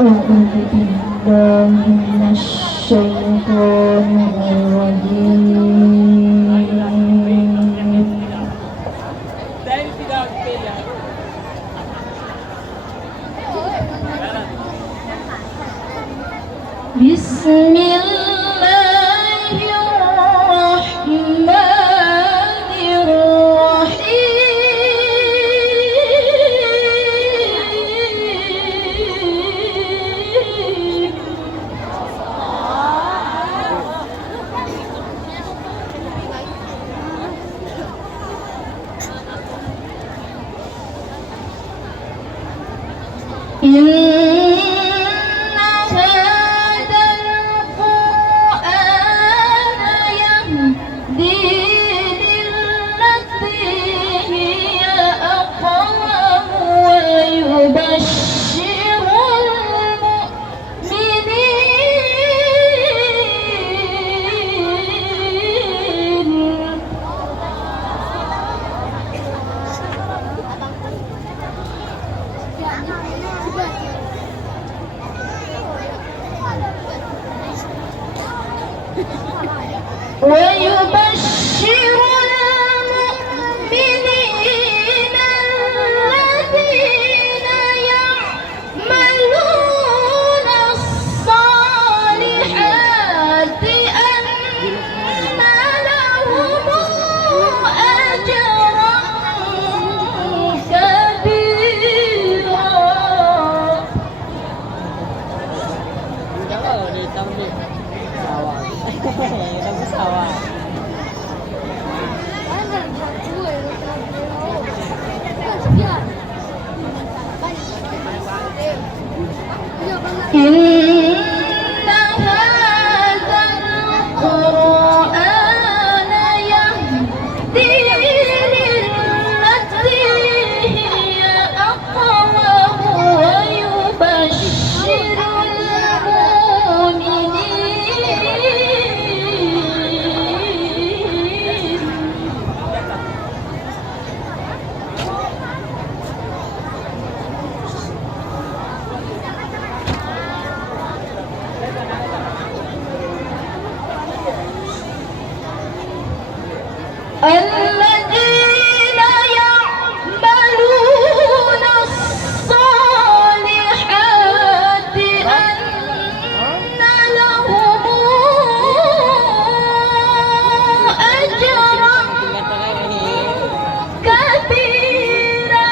أعوذ بالله من الشيطان الرجيم. بسم الله الرحمن الرحيم. إن هذا القرآن يهدي للتي هي أقوم ويبشر المؤمنين الذين يعملون الصالحات أن لهم أجرا كبيرا. إن هذا القرآن يهدي للتي هي أقوم ويبشر المؤمنين الذين يعملون الصالحات أن لهم أجرا كبيرا.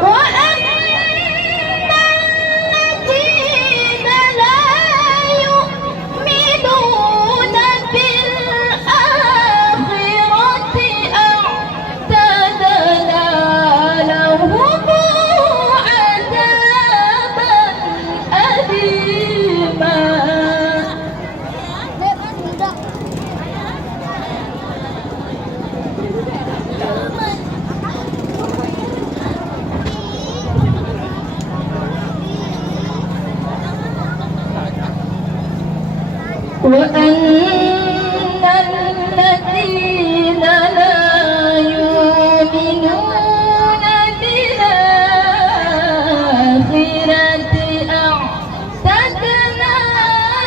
وأن الذين لا يؤمنون بالآخرة أعتدنا لهم عذابا أليما. وأن الذين لا يؤمنون بالآخرة أعتدنا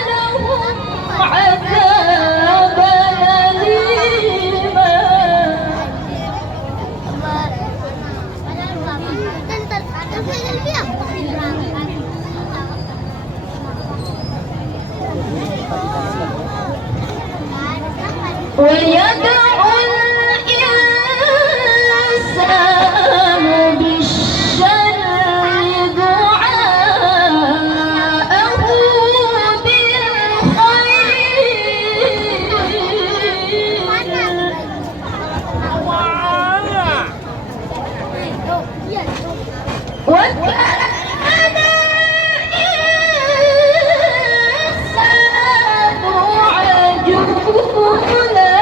لهم عذابا أليما. ويدعو الإنسان بالشر دعاءه بالخير وكان الإنسان عجولا.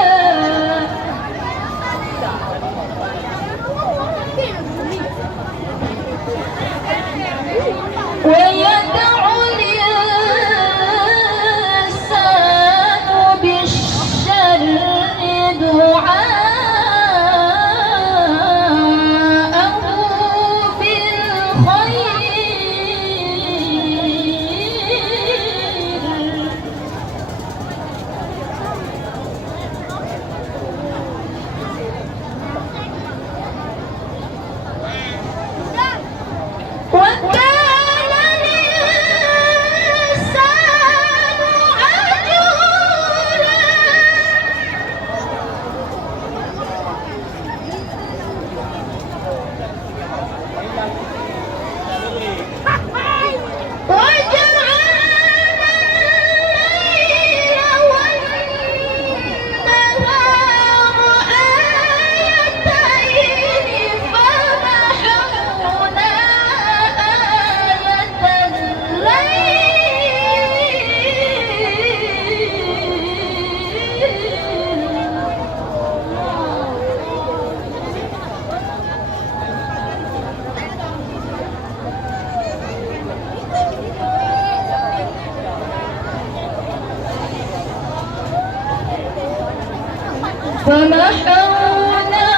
ومحونا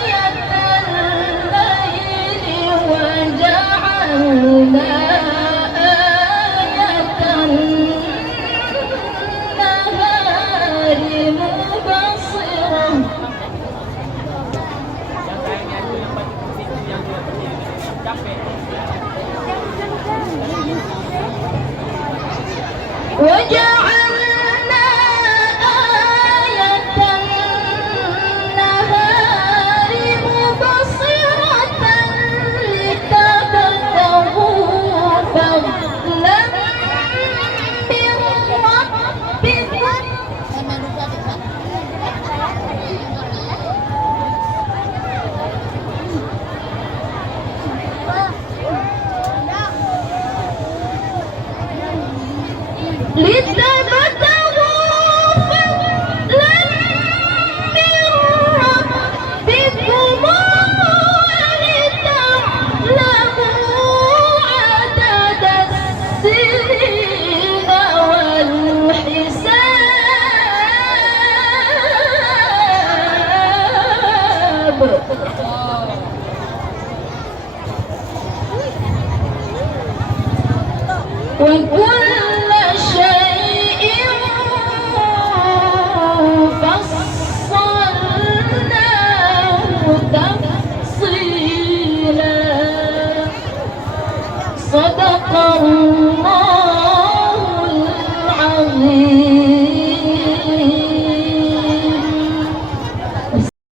آية الليل وجعلنا آية النهار مبصرة وجعلنا آية النهار مبصرة لتبتغوا فضلا من ربكم وكل شيء فصلناه تفصيلا صدق الله